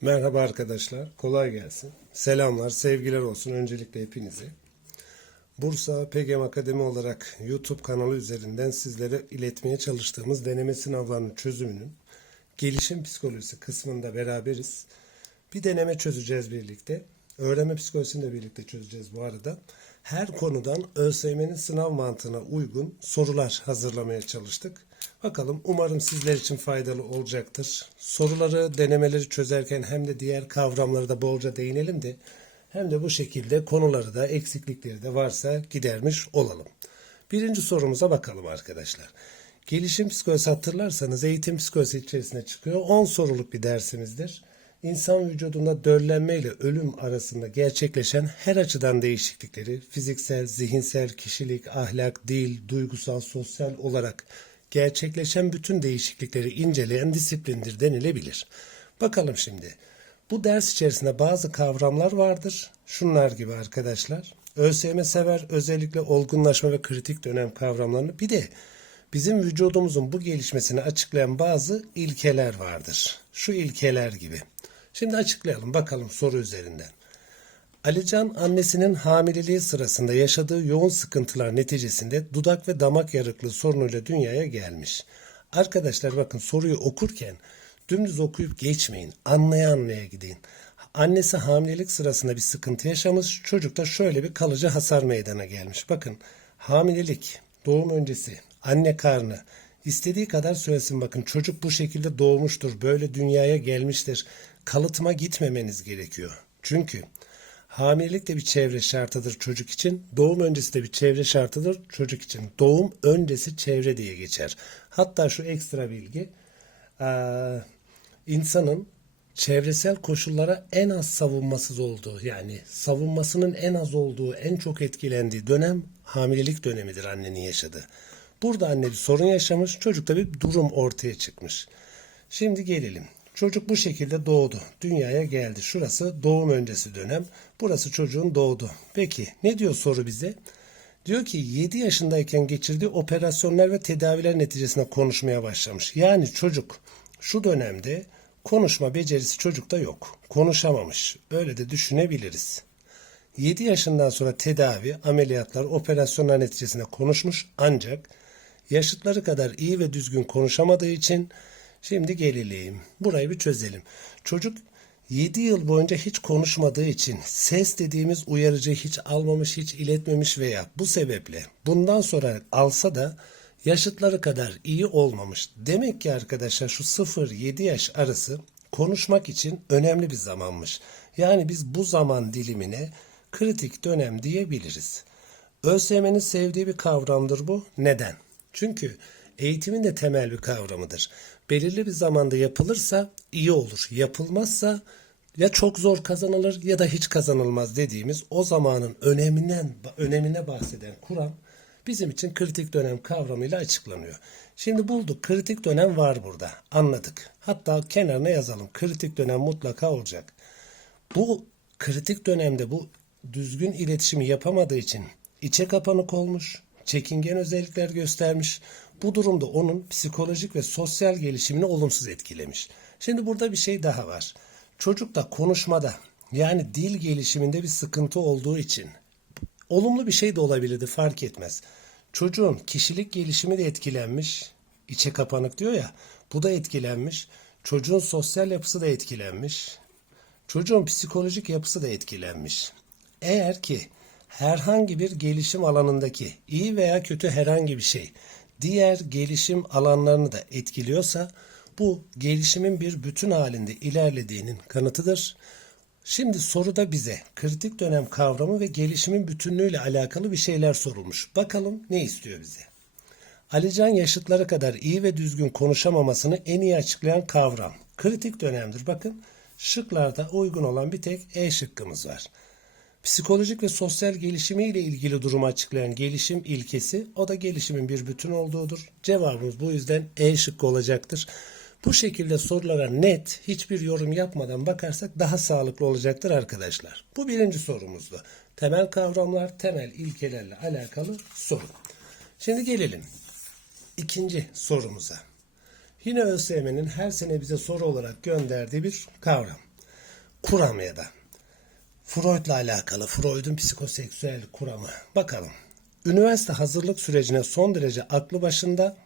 Merhaba arkadaşlar, kolay gelsin. Selamlar, sevgiler olsun öncelikle hepinize. Bursa PGM Akademi olarak YouTube kanalı üzerinden sizlere iletmeye çalıştığımız deneme sınavlarının çözümünün gelişim psikolojisi kısmında beraberiz. Bir deneme çözeceğiz birlikte. Öğrenme psikolojisini de birlikte çözeceğiz bu arada. Her konudan ÖSYM'nin sınav mantığına uygun sorular hazırlamaya çalıştık. Bakalım umarım sizler için faydalı olacaktır. Soruları, denemeleri çözerken hem de diğer kavramları da bolca değinelim de hem de bu şekilde konuları da eksiklikleri de varsa gidermiş olalım. Birinci sorumuza bakalım arkadaşlar. Gelişim psikolojisi hatırlarsanız eğitim psikolojisi içerisine çıkıyor. 10 soruluk bir dersimizdir. İnsan vücudunda döllenme ile ölüm arasında gerçekleşen her açıdan değişiklikleri fiziksel, zihinsel, kişilik, ahlak, dil, duygusal, sosyal olarak gerçekleşen bütün değişiklikleri inceleyen disiplindir denilebilir. Bakalım şimdi. Bu ders içerisinde bazı kavramlar vardır. Şunlar gibi arkadaşlar. ÖSYM sever özellikle olgunlaşma ve kritik dönem kavramlarını. Bir de bizim vücudumuzun bu gelişmesini açıklayan bazı ilkeler vardır. Şu ilkeler gibi. Şimdi açıklayalım bakalım soru üzerinden. Alican annesinin hamileliği sırasında yaşadığı yoğun sıkıntılar neticesinde dudak ve damak yarıklığı sorunuyla dünyaya gelmiş. Arkadaşlar bakın soruyu okurken dümdüz okuyup geçmeyin. Anlaya anlaya gidin. Annesi hamilelik sırasında bir sıkıntı yaşamış. Çocukta şöyle bir kalıcı hasar meydana gelmiş. Bakın hamilelik, doğum öncesi, anne karnı, istediği kadar söylesin bakın çocuk bu şekilde doğmuştur, böyle dünyaya gelmiştir. Kalıtıma gitmemeniz gerekiyor. Çünkü Hamilelik de bir çevre şartıdır çocuk için. Doğum öncesi de bir çevre şartıdır çocuk için. Doğum öncesi çevre diye geçer. Hatta şu ekstra bilgi insanın çevresel koşullara en az savunmasız olduğu yani savunmasının en az olduğu en çok etkilendiği dönem hamilelik dönemidir annenin yaşadığı. Burada anne bir sorun yaşamış çocukta bir durum ortaya çıkmış. Şimdi gelelim. Çocuk bu şekilde doğdu. Dünyaya geldi. Şurası doğum öncesi dönem. Burası çocuğun doğdu. Peki ne diyor soru bize? Diyor ki 7 yaşındayken geçirdiği operasyonlar ve tedaviler neticesinde konuşmaya başlamış. Yani çocuk şu dönemde konuşma becerisi çocukta yok. Konuşamamış. Öyle de düşünebiliriz. 7 yaşından sonra tedavi, ameliyatlar, operasyonlar neticesinde konuşmuş ancak yaşıtları kadar iyi ve düzgün konuşamadığı için şimdi gelelim. Burayı bir çözelim. Çocuk 7 yıl boyunca hiç konuşmadığı için ses dediğimiz uyarıcı hiç almamış, hiç iletmemiş veya bu sebeple bundan sonra alsa da yaşıtları kadar iyi olmamış. Demek ki arkadaşlar şu 0-7 yaş arası konuşmak için önemli bir zamanmış. Yani biz bu zaman dilimine kritik dönem diyebiliriz. ÖSYM'nin sevdiği bir kavramdır bu. Neden? Çünkü eğitimin de temel bir kavramıdır. Belirli bir zamanda yapılırsa iyi olur. Yapılmazsa ya çok zor kazanılır ya da hiç kazanılmaz dediğimiz o zamanın öneminden önemine bahseden Kur'an bizim için kritik dönem kavramıyla açıklanıyor. Şimdi bulduk kritik dönem var burada. Anladık. Hatta kenarına yazalım. Kritik dönem mutlaka olacak. Bu kritik dönemde bu düzgün iletişimi yapamadığı için içe kapanık olmuş, çekingen özellikler göstermiş. Bu durumda onun psikolojik ve sosyal gelişimini olumsuz etkilemiş. Şimdi burada bir şey daha var. Çocukta konuşmada yani dil gelişiminde bir sıkıntı olduğu için olumlu bir şey de olabilirdi fark etmez. Çocuğun kişilik gelişimi de etkilenmiş. içe kapanık diyor ya. Bu da etkilenmiş. Çocuğun sosyal yapısı da etkilenmiş. Çocuğun psikolojik yapısı da etkilenmiş. Eğer ki herhangi bir gelişim alanındaki iyi veya kötü herhangi bir şey diğer gelişim alanlarını da etkiliyorsa bu gelişimin bir bütün halinde ilerlediğinin kanıtıdır. Şimdi soruda bize kritik dönem kavramı ve gelişimin bütünlüğüyle alakalı bir şeyler sorulmuş. Bakalım ne istiyor bize? Alican yaşıtları kadar iyi ve düzgün konuşamamasını en iyi açıklayan kavram. Kritik dönemdir. Bakın şıklarda uygun olan bir tek E şıkkımız var. Psikolojik ve sosyal gelişimiyle ilgili durumu açıklayan gelişim ilkesi o da gelişimin bir bütün olduğudur. Cevabımız bu yüzden E şıkkı olacaktır. Bu şekilde sorulara net hiçbir yorum yapmadan bakarsak daha sağlıklı olacaktır arkadaşlar. Bu birinci sorumuzdu. Temel kavramlar, temel ilkelerle alakalı soru. Şimdi gelelim ikinci sorumuza. Yine ÖSYM'nin her sene bize soru olarak gönderdiği bir kavram. kuram ya da Freud'la alakalı Freud'un psikoseksüel kuramı. Bakalım. Üniversite hazırlık sürecine son derece aklı başında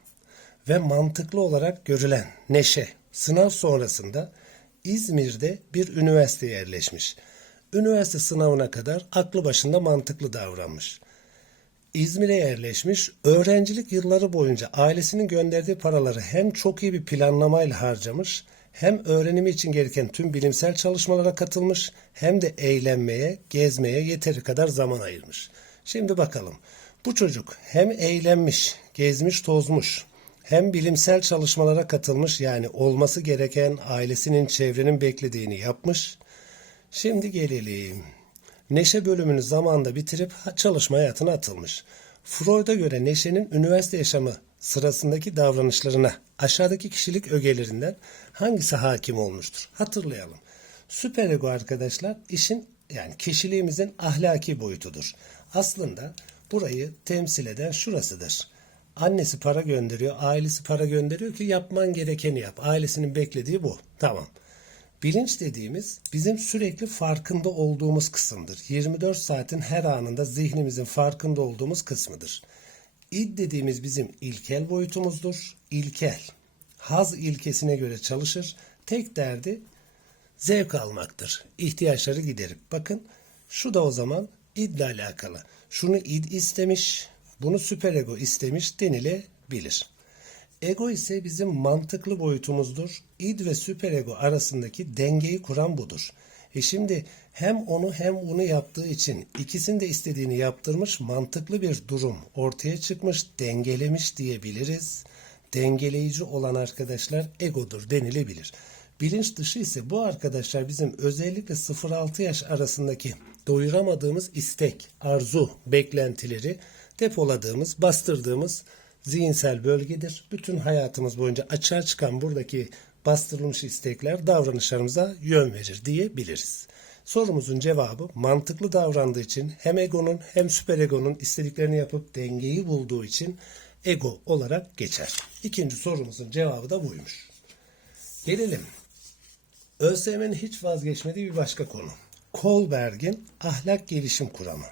ve mantıklı olarak görülen Neşe sınav sonrasında İzmir'de bir üniversiteye yerleşmiş. Üniversite sınavına kadar aklı başında mantıklı davranmış. İzmir'e yerleşmiş, öğrencilik yılları boyunca ailesinin gönderdiği paraları hem çok iyi bir planlamayla harcamış, hem öğrenimi için gereken tüm bilimsel çalışmalara katılmış, hem de eğlenmeye, gezmeye yeteri kadar zaman ayırmış. Şimdi bakalım, bu çocuk hem eğlenmiş, gezmiş, tozmuş, hem bilimsel çalışmalara katılmış yani olması gereken ailesinin çevrenin beklediğini yapmış. Şimdi gelelim. Neşe bölümünü zamanında bitirip çalışma hayatına atılmış. Freud'a göre Neşe'nin üniversite yaşamı sırasındaki davranışlarına aşağıdaki kişilik ögelerinden hangisi hakim olmuştur? Hatırlayalım. Süperego arkadaşlar işin yani kişiliğimizin ahlaki boyutudur. Aslında burayı temsil eden şurasıdır. Annesi para gönderiyor, ailesi para gönderiyor ki yapman gerekeni yap. Ailesinin beklediği bu. Tamam. Bilinç dediğimiz bizim sürekli farkında olduğumuz kısımdır. 24 saatin her anında zihnimizin farkında olduğumuz kısmıdır. İd dediğimiz bizim ilkel boyutumuzdur. İlkel. Haz ilkesine göre çalışır. Tek derdi zevk almaktır. İhtiyaçları giderip. Bakın şu da o zaman id ile alakalı. Şunu id istemiş, bunu süperego istemiş denilebilir. Ego ise bizim mantıklı boyutumuzdur. İd ve süperego arasındaki dengeyi kuran budur. E şimdi hem onu hem bunu yaptığı için ikisinin de istediğini yaptırmış mantıklı bir durum ortaya çıkmış, dengelemiş diyebiliriz. Dengeleyici olan arkadaşlar egodur denilebilir. Bilinç dışı ise bu arkadaşlar bizim özellikle 0-6 yaş arasındaki doyuramadığımız istek, arzu, beklentileri depoladığımız, bastırdığımız zihinsel bölgedir. Bütün hayatımız boyunca açığa çıkan buradaki bastırılmış istekler davranışlarımıza yön verir diyebiliriz. Sorumuzun cevabı mantıklı davrandığı için hem egonun hem süperegonun istediklerini yapıp dengeyi bulduğu için ego olarak geçer. İkinci sorumuzun cevabı da buymuş. Gelelim. ÖSYM'nin hiç vazgeçmediği bir başka konu. Kohlberg'in ahlak gelişim kuramı.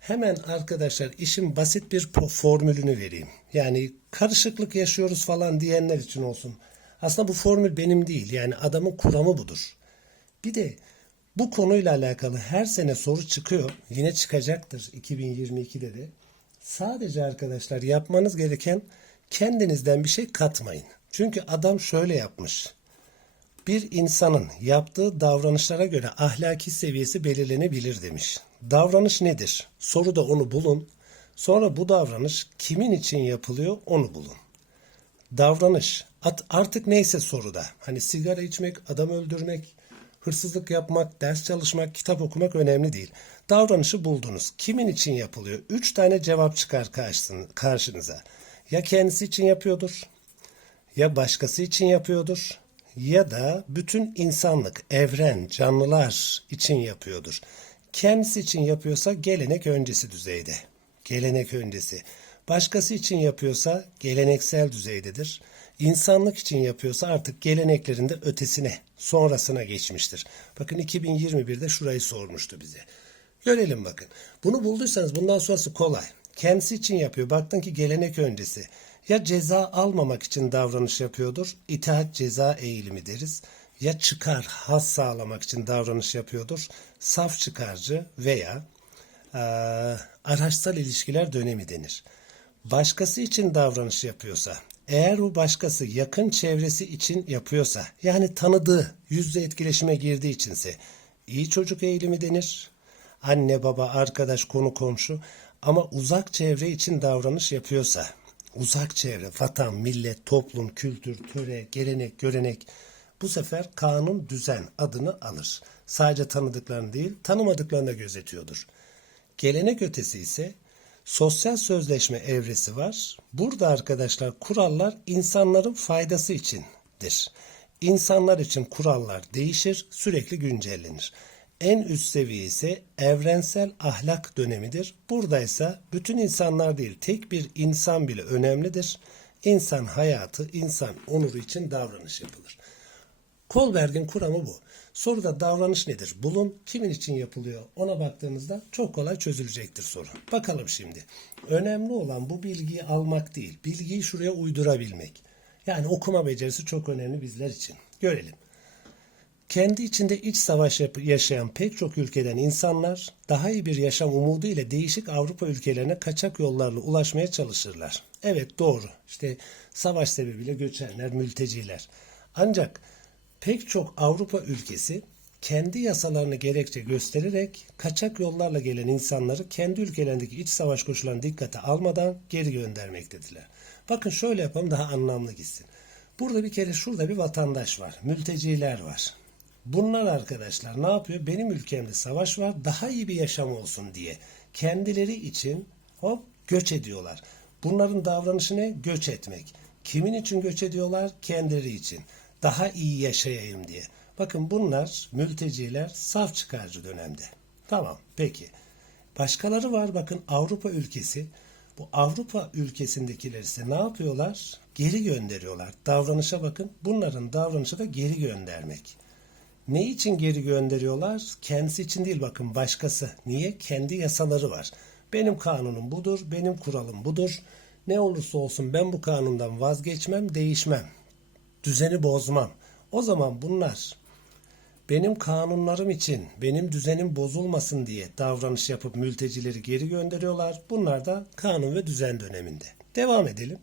Hemen arkadaşlar işin basit bir formülünü vereyim. Yani karışıklık yaşıyoruz falan diyenler için olsun. Aslında bu formül benim değil. Yani adamın kuramı budur. Bir de bu konuyla alakalı her sene soru çıkıyor. Yine çıkacaktır 2022'de de. Sadece arkadaşlar yapmanız gereken kendinizden bir şey katmayın. Çünkü adam şöyle yapmış. Bir insanın yaptığı davranışlara göre ahlaki seviyesi belirlenebilir demiş. Davranış nedir? Soruda onu bulun. Sonra bu davranış kimin için yapılıyor onu bulun. Davranış at, artık neyse soruda. Hani sigara içmek, adam öldürmek, hırsızlık yapmak, ders çalışmak, kitap okumak önemli değil. Davranışı buldunuz. Kimin için yapılıyor? Üç tane cevap çıkar karşınıza. Ya kendisi için yapıyordur, ya başkası için yapıyordur, ya da bütün insanlık, evren, canlılar için yapıyordur. Kendisi için yapıyorsa gelenek öncesi düzeyde. Gelenek öncesi. Başkası için yapıyorsa geleneksel düzeydedir. İnsanlık için yapıyorsa artık geleneklerinde ötesine, sonrasına geçmiştir. Bakın 2021'de şurayı sormuştu bize. Görelim bakın. Bunu bulduysanız bundan sonrası kolay. Kendisi için yapıyor. Baktın ki gelenek öncesi. Ya ceza almamak için davranış yapıyordur. İtaat ceza eğilimi deriz. Ya çıkar, haz sağlamak için davranış yapıyordur. Saf çıkarcı veya e, araçsal ilişkiler dönemi denir. Başkası için davranış yapıyorsa, eğer bu başkası yakın çevresi için yapıyorsa, yani tanıdığı, yüzde etkileşime girdiği içinse iyi çocuk eğilimi denir. Anne, baba, arkadaş, konu, komşu ama uzak çevre için davranış yapıyorsa, uzak çevre, vatan, millet, toplum, kültür, töre, gelenek, görenek bu sefer kanun, düzen adını alır. Sadece tanıdıklarını değil, tanımadıklarını da gözetiyordur. Gelenek ötesi ise sosyal sözleşme evresi var. Burada arkadaşlar kurallar insanların faydası içindir. İnsanlar için kurallar değişir, sürekli güncellenir. En üst seviye ise evrensel ahlak dönemidir. Burada ise bütün insanlar değil, tek bir insan bile önemlidir. İnsan hayatı, insan onuru için davranış yapılır. Kohlberg'in kuramı bu. Soruda davranış nedir? Bulun. Kimin için yapılıyor? Ona baktığınızda çok kolay çözülecektir soru. Bakalım şimdi. Önemli olan bu bilgiyi almak değil. Bilgiyi şuraya uydurabilmek. Yani okuma becerisi çok önemli bizler için. Görelim. Kendi içinde iç savaş yaşayan pek çok ülkeden insanlar daha iyi bir yaşam umudu ile değişik Avrupa ülkelerine kaçak yollarla ulaşmaya çalışırlar. Evet doğru. İşte savaş sebebiyle göçenler, mülteciler. Ancak pek çok Avrupa ülkesi kendi yasalarını gerekçe göstererek kaçak yollarla gelen insanları kendi ülkelerindeki iç savaş koşullarını dikkate almadan geri göndermektedirler. Bakın şöyle yapalım daha anlamlı gitsin. Burada bir kere şurada bir vatandaş var. Mülteciler var. Bunlar arkadaşlar ne yapıyor? Benim ülkemde savaş var. Daha iyi bir yaşam olsun diye. Kendileri için hop göç ediyorlar. Bunların davranışı ne? Göç etmek. Kimin için göç ediyorlar? Kendileri için. Daha iyi yaşayayım diye. Bakın bunlar mülteciler saf çıkarcı dönemde. Tamam peki. Başkaları var bakın Avrupa ülkesi. Bu Avrupa ülkesindekiler ise ne yapıyorlar? Geri gönderiyorlar. Davranışa bakın. Bunların davranışı da geri göndermek. Ne için geri gönderiyorlar? Kendisi için değil bakın başkası. Niye? Kendi yasaları var. Benim kanunum budur, benim kuralım budur. Ne olursa olsun ben bu kanundan vazgeçmem, değişmem. Düzeni bozmam. O zaman bunlar benim kanunlarım için, benim düzenim bozulmasın diye davranış yapıp mültecileri geri gönderiyorlar. Bunlar da kanun ve düzen döneminde. Devam edelim.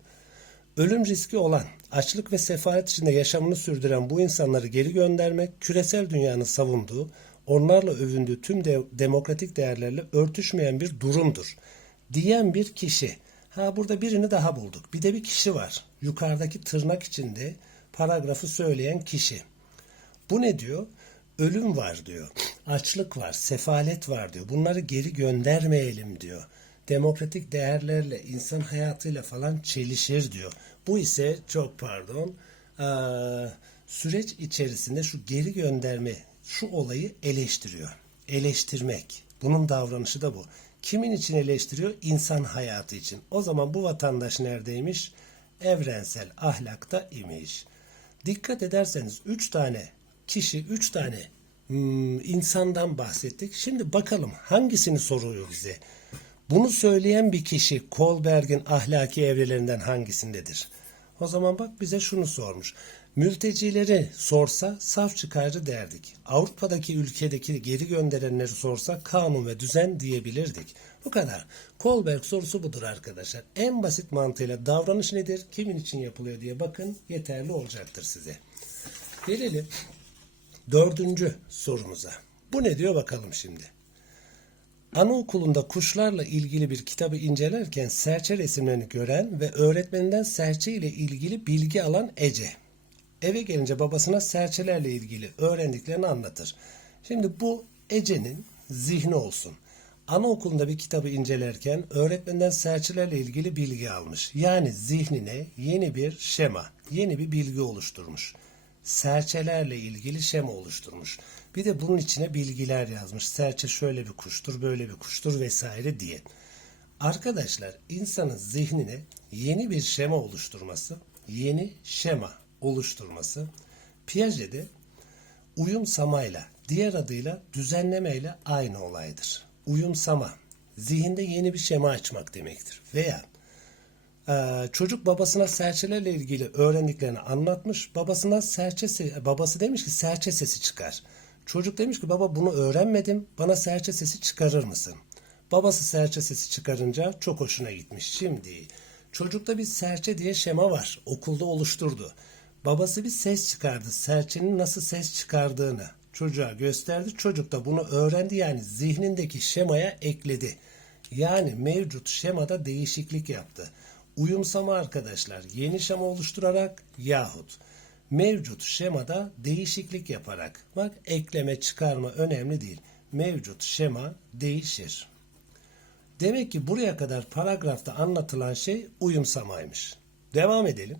Ölüm riski olan, açlık ve sefalet içinde yaşamını sürdüren bu insanları geri göndermek, küresel dünyanın savunduğu, onlarla övündüğü tüm de- demokratik değerlerle örtüşmeyen bir durumdur. Diyen bir kişi. Ha burada birini daha bulduk. Bir de bir kişi var. Yukarıdaki tırnak içinde paragrafı söyleyen kişi. Bu ne diyor? Ölüm var diyor. Açlık var, sefalet var diyor. Bunları geri göndermeyelim diyor. Demokratik değerlerle, insan hayatıyla falan çelişir diyor. Bu ise çok pardon, süreç içerisinde şu geri gönderme, şu olayı eleştiriyor. Eleştirmek. Bunun davranışı da bu. Kimin için eleştiriyor? İnsan hayatı için. O zaman bu vatandaş neredeymiş? Evrensel ahlakta imiş. Dikkat ederseniz 3 tane kişi, 3 tane hmm, insandan bahsettik. Şimdi bakalım hangisini soruyor bize? Bunu söyleyen bir kişi Kohlberg'in ahlaki evrelerinden hangisindedir? O zaman bak bize şunu sormuş. Mültecileri sorsa saf çıkarcı derdik. Avrupa'daki ülkedeki geri gönderenleri sorsa kanun ve düzen diyebilirdik. Bu kadar. Kohlberg sorusu budur arkadaşlar. En basit mantığıyla davranış nedir, kimin için yapılıyor diye bakın yeterli olacaktır size. Gelelim dördüncü sorumuza. Bu ne diyor bakalım şimdi. Anaokulunda kuşlarla ilgili bir kitabı incelerken serçe resimlerini gören ve öğretmeninden serçe ile ilgili bilgi alan Ece. Eve gelince babasına serçelerle ilgili öğrendiklerini anlatır. Şimdi bu Ece'nin zihni olsun. Anaokulunda bir kitabı incelerken öğretmeninden serçelerle ilgili bilgi almış. Yani zihnine yeni bir şema, yeni bir bilgi oluşturmuş serçelerle ilgili şema oluşturmuş. Bir de bunun içine bilgiler yazmış. Serçe şöyle bir kuştur, böyle bir kuştur vesaire diye. Arkadaşlar insanın zihnine yeni bir şema oluşturması, yeni şema oluşturması Piaget'de uyumsamayla, diğer adıyla düzenlemeyle aynı olaydır. Uyumsama, zihinde yeni bir şema açmak demektir. Veya ee, çocuk babasına serçelerle ilgili öğrendiklerini anlatmış. Babasına serçe se- babası demiş ki serçe sesi çıkar. Çocuk demiş ki baba bunu öğrenmedim. Bana serçe sesi çıkarır mısın? Babası serçe sesi çıkarınca çok hoşuna gitmiş. Şimdi çocukta bir serçe diye şema var. Okulda oluşturdu. Babası bir ses çıkardı. Serçenin nasıl ses çıkardığını çocuğa gösterdi. Çocuk da bunu öğrendi yani zihnindeki şemaya ekledi. Yani mevcut şemada değişiklik yaptı. Uyumsama arkadaşlar yeni şema oluşturarak yahut mevcut şemada değişiklik yaparak bak ekleme çıkarma önemli değil. Mevcut şema değişir. Demek ki buraya kadar paragrafta anlatılan şey uyumsamaymış. Devam edelim.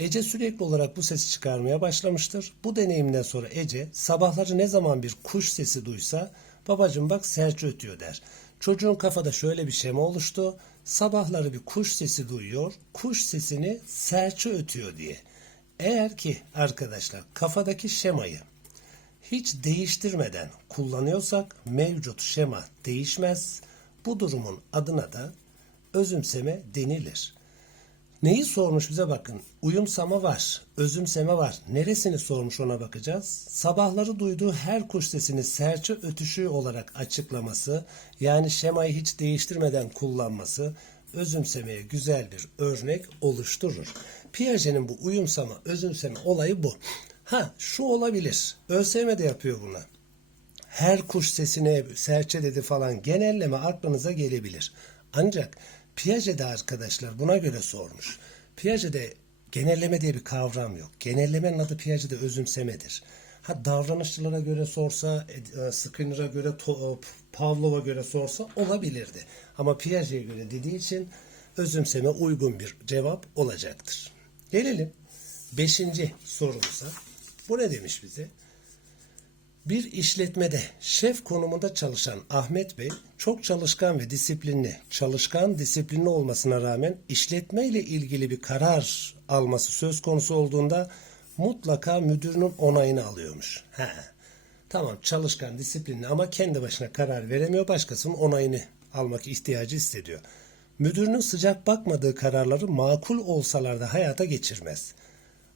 Ece sürekli olarak bu sesi çıkarmaya başlamıştır. Bu deneyimden sonra Ece sabahları ne zaman bir kuş sesi duysa babacım bak serçe ötüyor der. Çocuğun kafada şöyle bir şema oluştu. Sabahları bir kuş sesi duyuyor. Kuş sesini serçe ötüyor diye. Eğer ki arkadaşlar kafadaki şemayı hiç değiştirmeden kullanıyorsak mevcut şema değişmez. Bu durumun adına da özümseme denilir. Neyi sormuş bize bakın. Uyumsama var, özümseme var. Neresini sormuş ona bakacağız. Sabahları duyduğu her kuş sesini serçe ötüşü olarak açıklaması, yani şemayı hiç değiştirmeden kullanması özümsemeye güzel bir örnek oluşturur. Piaget'in bu uyumsama, özümseme olayı bu. Ha şu olabilir. ÖSYM de yapıyor bunu her kuş sesine serçe dedi falan genelleme aklınıza gelebilir. Ancak Piaget'de arkadaşlar buna göre sormuş. Piaget'de genelleme diye bir kavram yok. Genellemenin adı Piaget'de özümsemedir. Ha davranışçılara göre sorsa, e, Skinner'a göre, to- Pavlov'a göre sorsa olabilirdi. Ama Piaget'e göre dediği için özümseme uygun bir cevap olacaktır. Gelelim beşinci sorumuza. Bu ne demiş bize? Bir işletmede şef konumunda çalışan Ahmet Bey çok çalışkan ve disiplinli, çalışkan disiplinli olmasına rağmen işletme ile ilgili bir karar alması söz konusu olduğunda mutlaka müdürünün onayını alıyormuş. He. Tamam çalışkan, disiplinli ama kendi başına karar veremiyor, başkasının onayını almak ihtiyacı hissediyor. Müdürünün sıcak bakmadığı kararları makul olsalar da hayata geçirmez.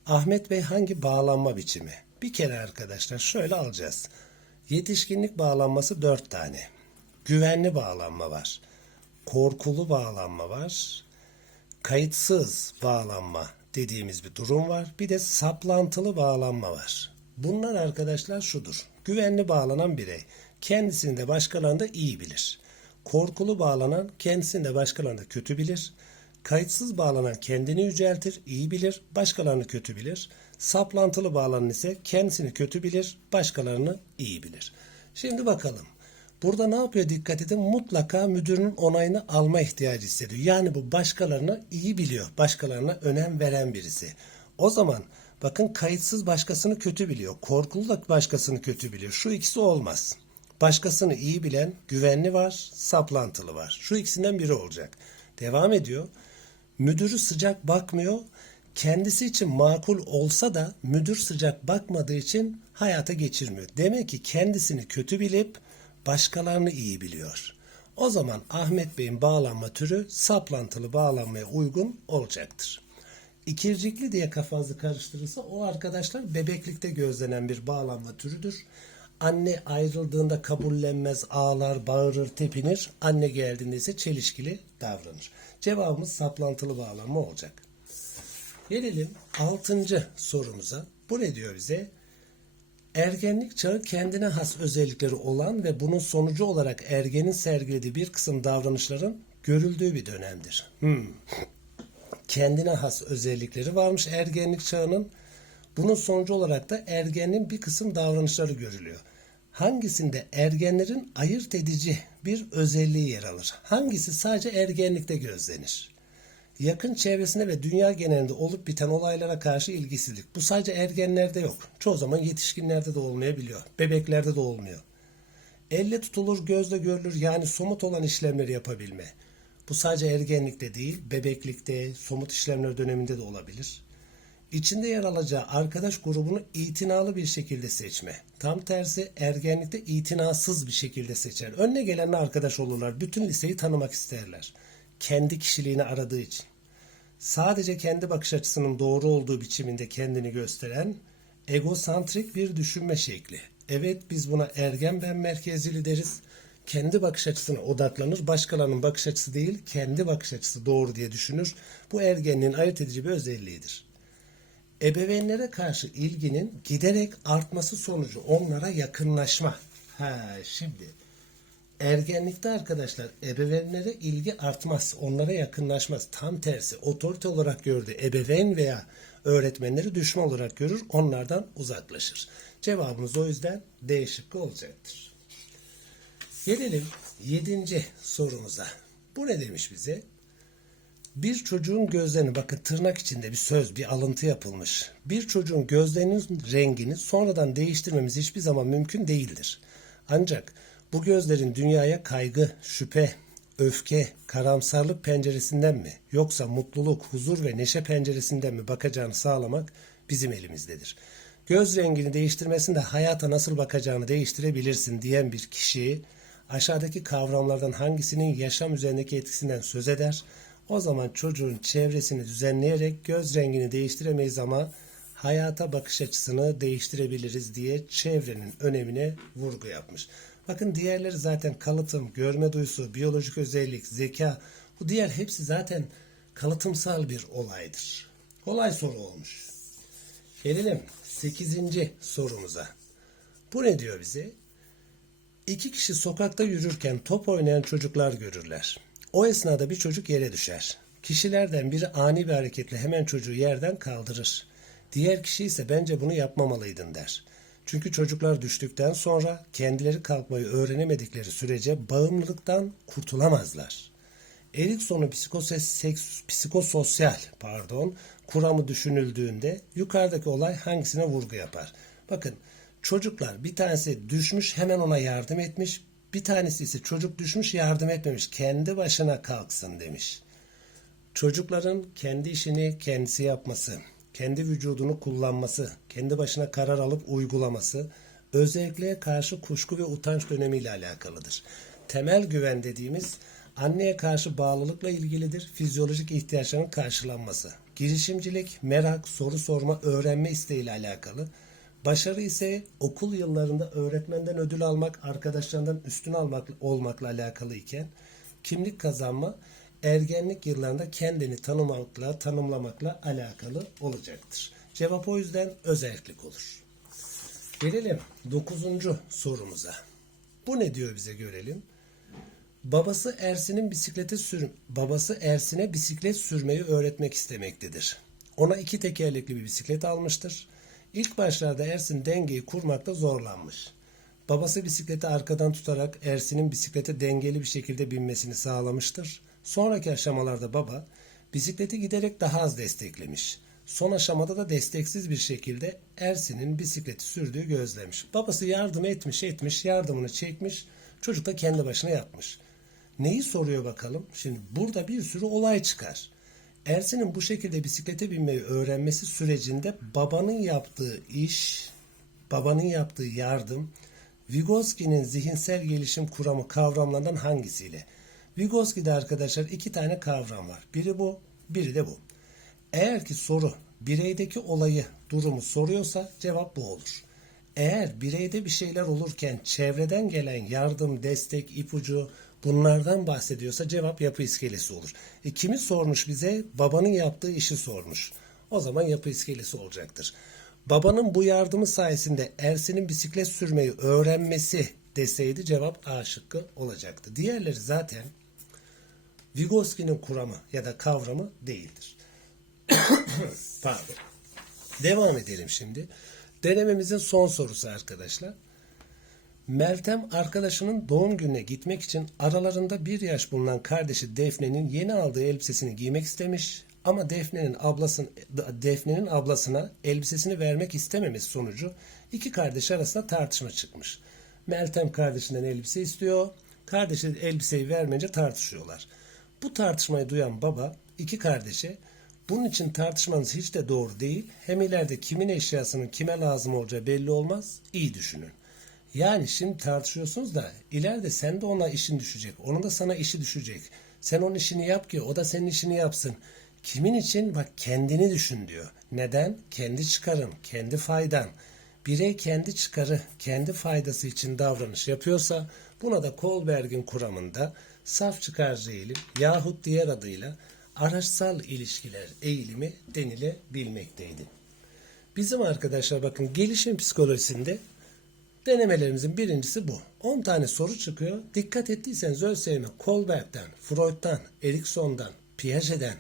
Ahmet Bey hangi bağlanma biçimi? Bir kere arkadaşlar şöyle alacağız. Yetişkinlik bağlanması dört tane. Güvenli bağlanma var. Korkulu bağlanma var. Kayıtsız bağlanma dediğimiz bir durum var. Bir de saplantılı bağlanma var. Bunlar arkadaşlar şudur. Güvenli bağlanan birey kendisini de başkalarını da iyi bilir. Korkulu bağlanan kendisini de başkalarını da kötü bilir. Kayıtsız bağlanan kendini yüceltir, iyi bilir, başkalarını kötü bilir. Saplantılı bağlanan ise kendisini kötü bilir, başkalarını iyi bilir. Şimdi bakalım. Burada ne yapıyor dikkat edin? Mutlaka müdürün onayını alma ihtiyacı hissediyor. Yani bu başkalarını iyi biliyor. Başkalarına önem veren birisi. O zaman bakın kayıtsız başkasını kötü biliyor. Korkulu da başkasını kötü biliyor. Şu ikisi olmaz. Başkasını iyi bilen güvenli var, saplantılı var. Şu ikisinden biri olacak. Devam ediyor. Müdürü sıcak bakmıyor. Kendisi için makul olsa da müdür sıcak bakmadığı için hayata geçirmiyor. Demek ki kendisini kötü bilip başkalarını iyi biliyor. O zaman Ahmet Bey'in bağlanma türü saplantılı bağlanmaya uygun olacaktır. İkircikli diye kafanızı karıştırırsa o arkadaşlar bebeklikte gözlenen bir bağlanma türüdür. Anne ayrıldığında kabullenmez, ağlar, bağırır, tepinir. Anne geldiğinde ise çelişkili davranır. Cevabımız saplantılı bağlanma olacak. Gelelim altıncı sorumuza. Bu ne diyor bize? Ergenlik çağı kendine has özellikleri olan ve bunun sonucu olarak ergenin sergilediği bir kısım davranışların görüldüğü bir dönemdir. Hmm. Kendine has özellikleri varmış ergenlik çağının. Bunun sonucu olarak da ergenin bir kısım davranışları görülüyor. Hangisinde ergenlerin ayırt edici bir özelliği yer alır? Hangisi sadece ergenlikte gözlenir? Yakın çevresinde ve dünya genelinde olup biten olaylara karşı ilgisizlik. Bu sadece ergenlerde yok. Çoğu zaman yetişkinlerde de olmayabiliyor. Bebeklerde de olmuyor. Elle tutulur, gözle görülür yani somut olan işlemleri yapabilme. Bu sadece ergenlikte değil, bebeklikte, somut işlemler döneminde de olabilir. İçinde yer alacağı arkadaş grubunu itinalı bir şekilde seçme. Tam tersi ergenlikte itinasız bir şekilde seçer. Önüne gelenle arkadaş olurlar. Bütün liseyi tanımak isterler. Kendi kişiliğini aradığı için. Sadece kendi bakış açısının doğru olduğu biçiminde kendini gösteren egosantrik bir düşünme şekli. Evet biz buna ergen ben merkezli deriz. Kendi bakış açısına odaklanır. Başkalarının bakış açısı değil, kendi bakış açısı doğru diye düşünür. Bu ergenliğin ayırt edici bir özelliğidir ebeveynlere karşı ilginin giderek artması sonucu onlara yakınlaşma. Ha şimdi ergenlikte arkadaşlar ebeveynlere ilgi artmaz, onlara yakınlaşmaz. Tam tersi otorite olarak gördüğü ebeveyn veya öğretmenleri düşman olarak görür, onlardan uzaklaşır. Cevabımız o yüzden D şıkkı olacaktır. Gelelim yedinci sorumuza. Bu ne demiş bize? Bir çocuğun gözlerini bakın tırnak içinde bir söz, bir alıntı yapılmış. Bir çocuğun gözlerinin rengini sonradan değiştirmemiz hiçbir zaman mümkün değildir. Ancak bu gözlerin dünyaya kaygı, şüphe, öfke, karamsarlık penceresinden mi yoksa mutluluk, huzur ve neşe penceresinden mi bakacağını sağlamak bizim elimizdedir. Göz rengini değiştirmesinde hayata nasıl bakacağını değiştirebilirsin diyen bir kişi aşağıdaki kavramlardan hangisinin yaşam üzerindeki etkisinden söz eder? O zaman çocuğun çevresini düzenleyerek göz rengini değiştiremeyiz ama hayata bakış açısını değiştirebiliriz diye çevrenin önemine vurgu yapmış. Bakın diğerleri zaten kalıtım, görme duyusu, biyolojik özellik, zeka bu diğer hepsi zaten kalıtımsal bir olaydır. Kolay soru olmuş. Gelelim 8. sorumuza. Bu ne diyor bize? İki kişi sokakta yürürken top oynayan çocuklar görürler. O esnada bir çocuk yere düşer. Kişilerden biri ani bir hareketle hemen çocuğu yerden kaldırır. Diğer kişi ise bence bunu yapmamalıydın der. Çünkü çocuklar düştükten sonra kendileri kalkmayı öğrenemedikleri sürece bağımlılıktan kurtulamazlar. Erikson'un psikososyal pardon kuramı düşünüldüğünde yukarıdaki olay hangisine vurgu yapar? Bakın çocuklar bir tanesi düşmüş hemen ona yardım etmiş. Bir tanesi ise çocuk düşmüş yardım etmemiş. Kendi başına kalksın demiş. Çocukların kendi işini kendisi yapması, kendi vücudunu kullanması, kendi başına karar alıp uygulaması özelliğe karşı kuşku ve utanç dönemiyle alakalıdır. Temel güven dediğimiz anneye karşı bağlılıkla ilgilidir. Fizyolojik ihtiyaçların karşılanması. Girişimcilik, merak, soru sorma, öğrenme isteğiyle alakalı. Başarı ise okul yıllarında öğretmenden ödül almak, arkadaşlarından üstün almak olmakla alakalı iken kimlik kazanma ergenlik yıllarında kendini tanımakla, tanımlamakla alakalı olacaktır. Cevap o yüzden özellik olur. Gelelim 9. sorumuza. Bu ne diyor bize görelim. Babası Ersin'in bisiklete sür babası Ersin'e bisiklet sürmeyi öğretmek istemektedir. Ona iki tekerlekli bir bisiklet almıştır. İlk başlarda Ersin dengeyi kurmakta zorlanmış. Babası bisikleti arkadan tutarak Ersin'in bisiklete dengeli bir şekilde binmesini sağlamıştır. Sonraki aşamalarda baba bisikleti giderek daha az desteklemiş. Son aşamada da desteksiz bir şekilde Ersin'in bisikleti sürdüğü gözlemiş. Babası yardım etmiş etmiş yardımını çekmiş çocuk da kendi başına yapmış. Neyi soruyor bakalım? Şimdi burada bir sürü olay çıkar. Ersin'in bu şekilde bisiklete binmeyi öğrenmesi sürecinde babanın yaptığı iş, babanın yaptığı yardım, Vygotsky'nin zihinsel gelişim kuramı kavramlarından hangisiyle? Vygotsky'de arkadaşlar iki tane kavram var. Biri bu, biri de bu. Eğer ki soru bireydeki olayı, durumu soruyorsa cevap bu olur. Eğer bireyde bir şeyler olurken çevreden gelen yardım, destek, ipucu bunlardan bahsediyorsa cevap yapı iskelesi olur. E, kimi sormuş bize? Babanın yaptığı işi sormuş. O zaman yapı iskelesi olacaktır. Babanın bu yardımı sayesinde Ersin'in bisiklet sürmeyi öğrenmesi deseydi cevap A şıkkı olacaktı. Diğerleri zaten Vygotsky'nin kuramı ya da kavramı değildir. Pardon. Devam edelim şimdi. Denememizin son sorusu arkadaşlar. Meltem arkadaşının doğum gününe gitmek için aralarında bir yaş bulunan kardeşi Defne'nin yeni aldığı elbisesini giymek istemiş ama Defne'nin ablasın Defne'nin ablasına elbisesini vermek istememesi sonucu iki kardeş arasında tartışma çıkmış. Meltem kardeşinden elbise istiyor. Kardeşi elbiseyi vermeyince tartışıyorlar. Bu tartışmayı duyan baba iki kardeşe bunun için tartışmanız hiç de doğru değil. Hem ileride kimin eşyasının kime lazım olacağı belli olmaz. İyi düşünün. Yani şimdi tartışıyorsunuz da ileride sen de ona işin düşecek. Onun da sana işi düşecek. Sen onun işini yap ki o da senin işini yapsın. Kimin için? Bak kendini düşün diyor. Neden? Kendi çıkarın, kendi faydan. Birey kendi çıkarı, kendi faydası için davranış yapıyorsa buna da Kohlberg'in kuramında saf çıkarcı eğilim yahut diğer adıyla araçsal ilişkiler eğilimi denilebilmekteydi. Bizim arkadaşlar bakın gelişim psikolojisinde denemelerimizin birincisi bu. 10 tane soru çıkıyor. Dikkat ettiyseniz ÖSYM Kohlberg'den, Freud'dan, Erikson'dan, Piaget'den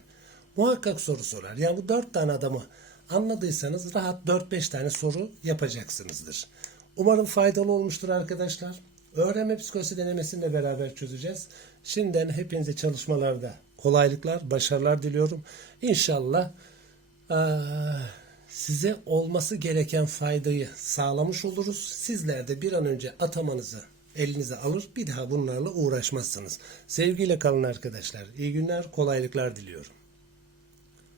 muhakkak soru sorar. Yani bu 4 tane adamı anladıysanız rahat 4-5 tane soru yapacaksınızdır. Umarım faydalı olmuştur arkadaşlar. Öğrenme psikolojisi denemesiyle beraber çözeceğiz. Şimdiden hepinize çalışmalarda kolaylıklar, başarılar diliyorum. İnşallah size olması gereken faydayı sağlamış oluruz. Sizler de bir an önce atamanızı elinize alır bir daha bunlarla uğraşmazsınız. Sevgiyle kalın arkadaşlar. İyi günler, kolaylıklar diliyorum.